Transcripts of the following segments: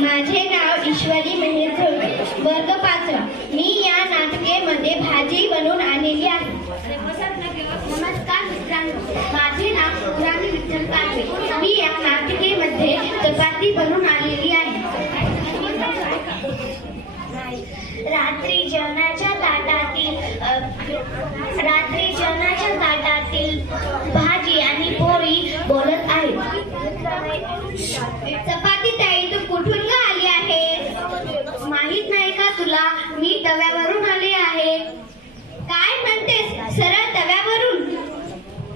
माझे नाव ईश्वरी महेश झोळे, वर्ग 5वा। मी या नाटिकेमध्ये भाजी बनवून आलेली आहे। नमस्कार मित्रांनो, माझे नाव पुराणी विठ्ठल काळे। मी या नाटिकेमध्ये चपाती बनवून आलेली आहे। रात्री जेवणाच्या ताटातील भाजी आणि पोळी बोलत आहे। चपाती ताई, तू कुठून का आली आहे? माहित नाही का तुला? मी तव्यावरून आले आहे। काय म्हणतेस? सरळ तव्यावरून?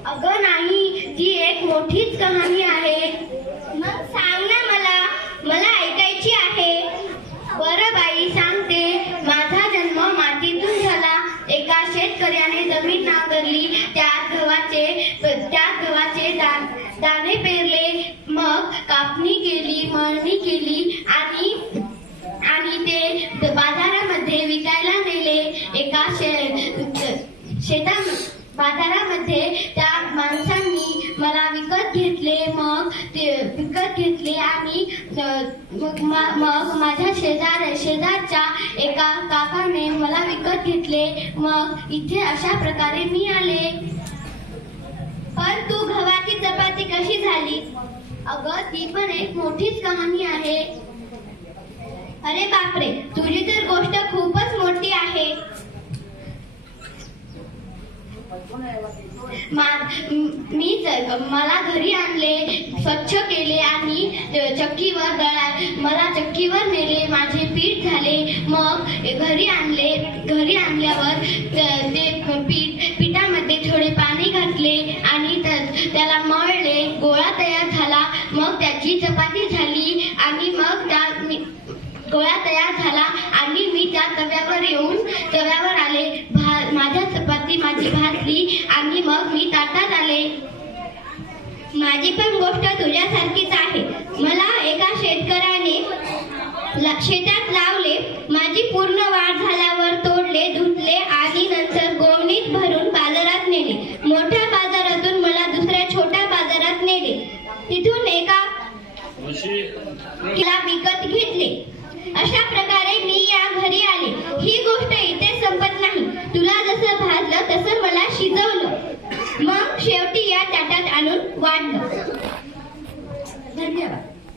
अगं नाही, ती एक मोठीच कहाणी आहे। मग सांग ना, मला ऐकायची आहे। बरं बाई, सांगते। माझा जन्म मातीतून झाला। एका शेतकऱ्याने जमीन नांगरली, त्यात गव्हाचे दाणे पेरले, मग कापणी केली, मळणी केली आणि ते बाजारामध्ये विकायला नेले। एका बाजारामध्ये त्या माणसांनी मला विकत घेतले आणि मग माझ्या शेजारच्या एका काकाने मला विकत घेतले। मग इथे अशा प्रकारे मी आले। पण तू गव्हाची चपाती कशी झाली? अगं, ती पण एक मोठीच कहाणी आहे। अरे बापरे, तुझी तर गोष्ट खूपच मोठी आहे। मला घरी आणले, स्वच्छ केले आणि मला चक्कीवर नेले, माझे पीठ झाले। मग घरी आणल्यावर ते पिठामध्ये थोडे पाणी घातले आणि त्याला मळले, गोळा तयार झाला। मग त्याची चपाती झाली आणि गोळा तयार झाला आणि मी त्या तव्यावर आले। माझ्या चपाती माझी भाजली आणि मग मी ताटात आले। माझी पण गोष्ट तुझ्यासारखीच आहे। मला एका शेतकऱ्याने शेतात लावले, माझी पूर्ण वाढ झाल्यावर तोडले, धुतले आणि नंतर गोवणीत भरून बाजारात नेले।